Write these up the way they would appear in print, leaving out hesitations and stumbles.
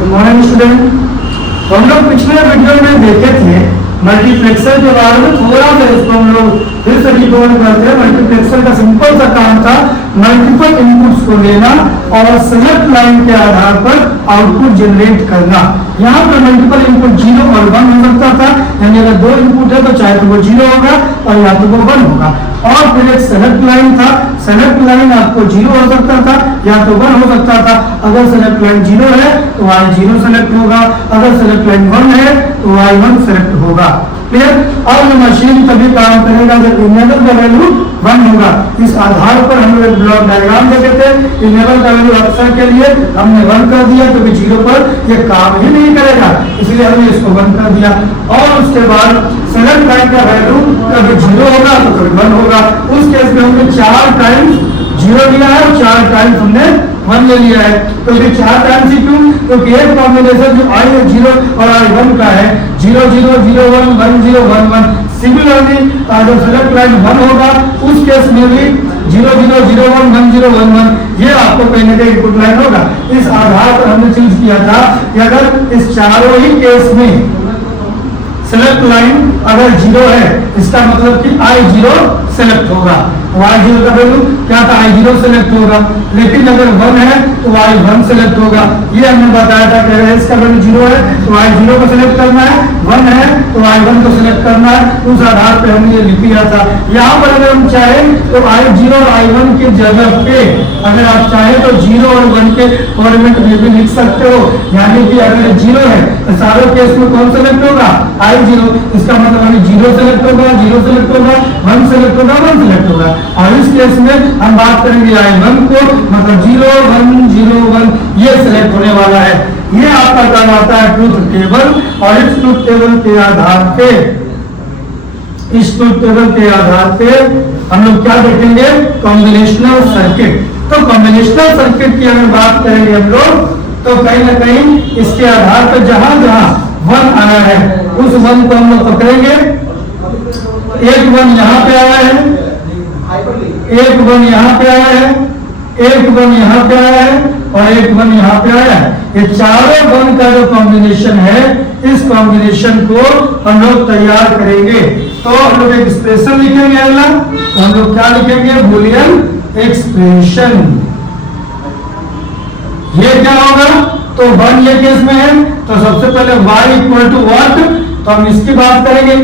Good morning student. तो हम लोग पिछले वीडियो में देखे थे मल्टीप्लेक्सर के बारे में, थोड़ा सा इसको हम लोग फिर से रिकवर करते हैं। मल्टीप्लेक्सर का सिंपल सा काम था मल्टीपल इनपुट्स को लेना और सेलेक्ट लाइन के आधार पर आउटपुट जनरेट करना। यहाँ पर मल्टीपल इनपुट 0 और 1 हो सकता था, यानी अगर 2 इनपुट है तो चाहे तो वो 0 होगा और या तो वो 1 होगा। और फिर एक सेलेक्ट लाइन था, सेलेक्ट लाइन आपको 0 हो सकता था या तो 1 हो सकता था। अगर सेलेक्ट लाइन 0 है तो y0 सेलेक्ट होगा, अगर सेलेक्ट लाइन 1 है तो y1 सेलेक्ट होगा। क्लियर? अब मशीन तभी काम करेगा जब इनेबल का वैल्यू 1 होगा। इस आधार पर हम लोग ब्लॉक डायग्राम देखे थे। इनेबल का वैल्यू अक्सर के लिए हमने 1 कर दिया क्योंकि 0 पर ये काम ही नहीं करेगा, इसलिए हमने इसको 1 कर दिया। और उसके बाद सेलेक्ट लाइन का वैल्यू कभी 0 होगा तो कभी 1 होगा। उस केस में हमने 4 टाइम्स 0 लिया है और 4 टाइम्स हमने 1 ले लिया है। तो ये 4 टाइम्स ही क्यों? क्योंकि एक कॉम्बिनेशन जो i है 0 और i1 का है, 0 0 0 1 1 0 1 1। सिमिलरली जो सेलेक्ट लाइन 1 होगा उस केस में भी 0 0 0 1 1 0 1 1 ये आपको कहीं ना कहीं इनपुट लाइन होगा। इस आधार पर हमने चूज किया था कि अगर इस चारों ही केस में सेलेक्ट लाइन अगर 0 है इसका मतलब कि i0 सेलेक्ट होगा। y0 का वैल्यू क्या था? i0 सेलेक्ट होगा। लेकिन अगर 1 है तो y1 सेलेक्ट होगा। ये हमने बताया था कि अगर इसका वैल्यू 0 है तो y0 को सेलेक्ट करना है, 1 है तो y1 को सेलेक्ट करना है। उस आधार पे हमने ये लिख दिया था। यहाँ पर अगर हम चाहें तो i0 और i1 की जगह पे अगर आप चाहें तो 0 और 1 के फॉर्मेट में भी लिख सकते हो। यानी कि अगर 0 है तो सारे केस में कौन सेलेक्ट होगा? i0। इसका मतलब हमें 0 सेलेक्ट होगा, 0 सेलेक्ट होगा, 1 सेलेक्ट होगा, 1 सेलेक्ट होगा। और इस केस में हम बात करेंगे i1 को, मतलब 0 1 0 1 ये सेलेक्ट होने वाला है। ये आपका कहलाता है ट्रूथ टेबल। और इस ट्रूथ टेबल के आधार पे हम लोग क्या देखेंगे? Combinational circuit. तो कॉम्बिनेशनल सर्किट की अगर बात करेंगे हम लोग तो कहीं ना कहीं इसके आधार पर जहां जहां 1 आया है उस 1 को हम लोग पकड़ेंगे। एक 1 यहाँ पे आया है, एक 1 यहाँ पे आया है, एक 1 यहाँ पे आया है और एक 1 यहाँ पे आया है। ये चारों 1 का जो कॉम्बिनेशन है इस कॉम्बिनेशन को हम लोग तैयार करेंगे। तो हम लोग एक एक्सप्रेशन लिखेंगे। अगला तो हम लोग क्या लिखेंगे? Boolean expression. ये क्या होगा? तो 1 ये केस में है तो सबसे पहले y इक्वल टू व्हाट? तो हम इसकी बात करेंगे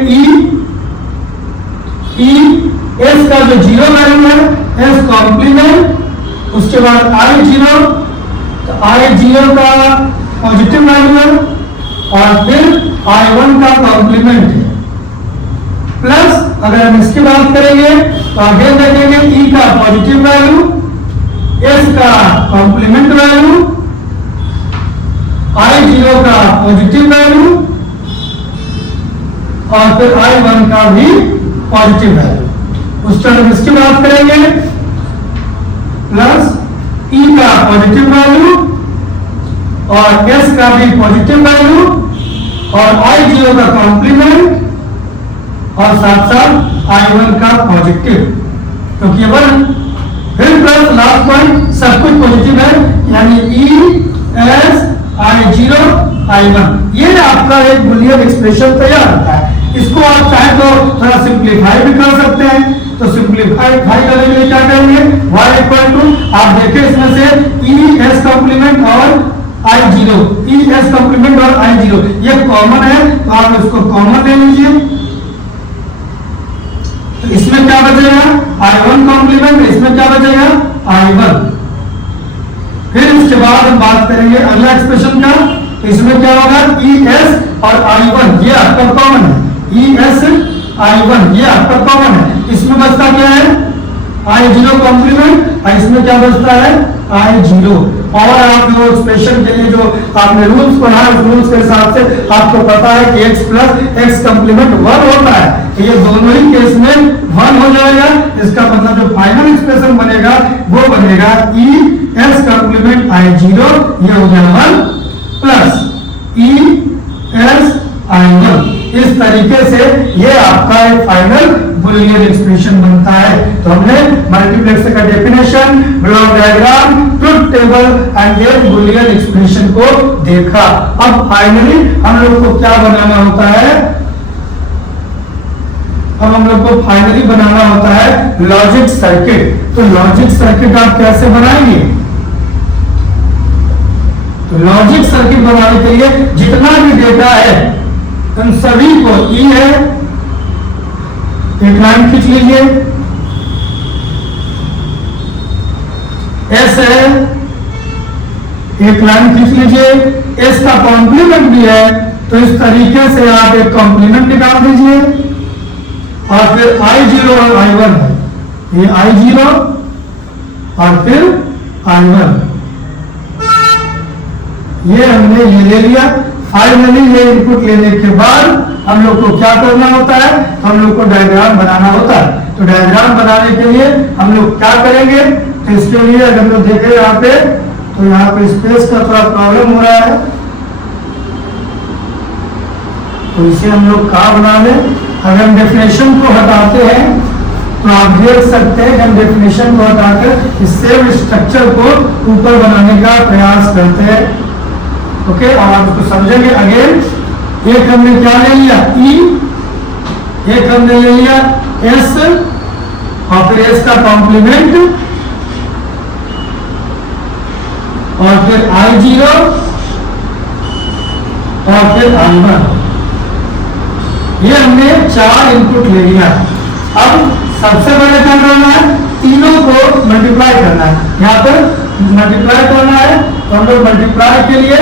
e s का जो 0 वैल्यू है s कॉम्प्लीमेंट, उसके बाद i0 तो i0 का पॉजिटिव वैल्यू है और फिर i1 का कॉम्प्लीमेंट है। प्लस अगर हम इसकी बात करेंगे तो आगे देखेंगे e का पॉजिटिव वैल्यू, s का कॉम्प्लीमेंट वैल्यू, i0 का पॉजिटिव वैल्यू और फिर i1 का भी पॉजिटिव वैल्यू। उस पर हम इसकी बात करेंगे प्लस e का पॉजिटिव वैल्यू और s का भी पॉजिटिव वैल्यू और i0 का कॉम्प्लीमेंट और साथ साथ i1 का पॉजिटिव, क्योंकि ये 1 फिर प्लस लास्ट पॉइंट सब कुछ पॉजिटिव है, यानी e s i0 i1। ये आपका एक बूलियन एक्सप्रेशन तैयार होता है। इसको आप चाहे तो थोड़ा सिंप्लीफाई भी कर सकते हैं। तो सिंप्लीफाई करने के लिए क्या करेंगे? y इक्वल टू आप देखें इसमें से e s कॉम्प्लीमेंट और i0, e s कॉम्प्लीमेंट और i0 ये कॉमन है तो आप इसको कॉमन ले लीजिए। तो इसमें क्या बचेगा? i1 कॉम्प्लीमेंट, इसमें क्या बचेगा? i1। फिर उसके बाद हम बात करेंगे अगला एक्सप्रेशन का। तो इसमें क्या होगा? es और i1 ये आपका कॉमन है, es i1 ये आपका कॉमन है। इसमें बचता क्या है? i0 कॉम्प्लीमेंट और इसमें क्या बचता है? i0। और आप जो एक्सप्रेशन के लिए जो आपने रूल्स पढ़ा है उस रूल्स के हिसाब से आपको पता है कि x प्लस x कॉम्प्लीमेंट 1 होता है। तो ये दोनों ही केस में 1 हो जाएगा। इसका मतलब जो फाइनल एक्सप्रेशन बनेगा वो बनेगा e s कॉम्प्लीमेंट i0 ये हो गया 1 प्लस e s i1। इस तरीके से ये आपका एक फाइनल बुलियन एक्सप्रेशन बनता है। तो हमने मल्टीप्लेक्सर का definition, block diagram, truth table and gate boolean expression को देखा। अब फाइनली हम लोग को क्या बनाना होता है, अब हम लोग को फाइनली बनाना होता है लॉजिक सर्किट। तो लॉजिक सर्किट आप कैसे बनाएंगे, तो लॉजिक सर्किट बनाने के लिए जितना भी डेटा है उन सभी को, ई है एक लाइन खींच लीजिए, एस है एक लाइन खींच लीजिए, एस का कॉम्प्लीमेंट भी है तो इस तरीके से आप एक कॉम्प्लीमेंट निकाल दीजिए। और फिर I0 और I1 है, ये I0 और फिर I1, ये हमने ये ले लिया। फाइनली ये इनपुट लेने के बाद हम लोग को क्या करना होता है, हम लोग को डायग्राम बनाना होता है। तो डायग्राम बनाने के लिए हम लोग क्या करेंगे, तो इसके लिए अगर हम लोग देखें यहाँ पे, तो यहाँ पे स्पेस का थोड़ा प्रॉब्लम हो रहा है, तो इसे हम लोग क्या बना लें। अगर हम डेफिनेशन को हटाते हैं तो आप देख सकते हैं कि हम डेफिनेशन को हटाकर इस सेम स्ट्रक्चर को ऊपर बनाने का प्रयास करते हैं। ओके, और आप इसको समझेंगे। अगेन एक हमने क्या ले लिया, ई, एक हमने ले लिया एस, और फिर एस का कॉम्प्लीमेंट, और फिर I0 और फिर I1, ये हमने 4 इनपुट ले लिया। अब सबसे पहले क्या करना है, तीनों को मल्टीप्लाई करना है। यहाँ पर मल्टीप्लाई करना है तो हम लोग मल्टीप्लाई के लिए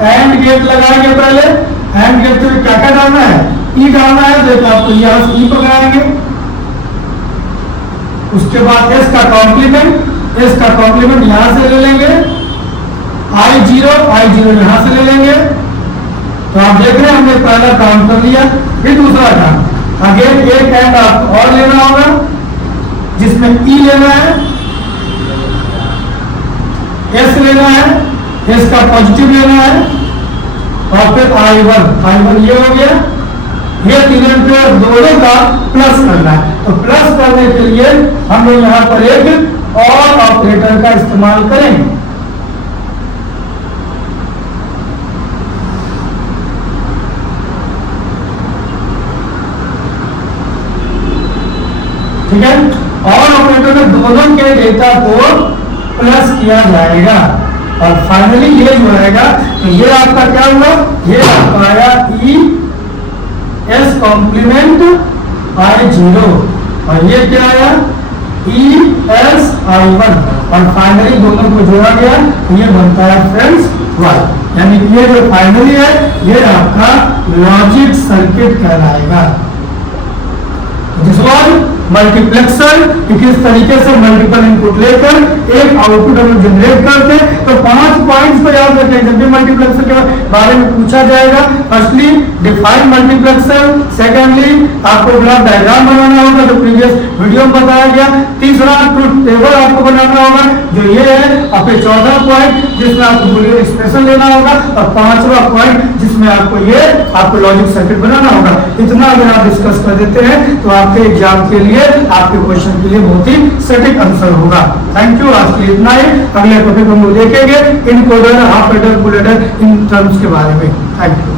एंड गेट लगाएंगे। पहले एंड गेट में क्या क्या डालना है, ई डालना है, देखो आपको यहाँ से ई पकड़ाएंगे। उसके बाद एस का कॉम्प्लीमेंट, एस का कॉम्प्लीमेंट यहाँ से ले लेंगे, I0 यहाँ से ले लेंगे। तो आप देख रहे हैं हमने पहला काम कर लिया। फिर दूसरा काम, अगेन एक एंड आपको और लेना होगा जिसमें ई लेना है, एस लेना है, एस का पॉजिटिव लेना है, और फिर I1 ये हो गया। ये तीनों दोनों का प्लस करना है। तो प्लस करने के लिए हम लोग यहाँ पर एक और ऑपरेटर का इस्तेमाल करेंगे। ठीक है, और ऑपरेटर में दोनों के डेटा को प्लस किया जाएगा। और फाइनली ये जो आएगा, तो ये आपका क्या हुआ, ये आपका आया ई एस कॉम्प्लीमेंट I0, और ये क्या आया ई एस I1, और फाइनली दोनों को जोड़ा गया तो ये बनता है फ्रेंड्स वाई। यानी कि ये जो फाइनली है ये आपका लॉजिक सर्किट कहलाएगा। दिस वाज मल्टीप्लेक्सर, किस तरीके से मल्टीपल इनपुट लेकर एक आउटपुट हम जनरेट करते हैं। तो 5 पॉइंट्स को याद रखें जब भी मल्टीप्लेक्सर के बारे में पूछा जाएगा। फर्स्टली डिफाइन मल्टीप्लेक्सर, सेकेंडली आपको ब्लॉक डायग्राम बनाना होगा जो प्रीवियस वीडियो में बताया गया, तीसरा ट्रुथ टेबल आपको बनाना होगा जो ये है, और फिर 14वां पॉइंट जिसमें आपको बुलियन एक्सप्रेशन लेना होगा, और 5वां पॉइंट जिसमें आपको लॉजिक सर्किट बनाना होगा। इतना अगर आप डिस्कस कर देते हैं तो आपके एग्जाम के लिए, आपके क्वेश्चन के लिए बहुत ही सटीक आंसर होगा। थैंक यू, आज के लिए इतना ही। अगले टॉपिक हम लोग देखेंगे encoder, half adder, full adder, in terms के बारे में। Thank you.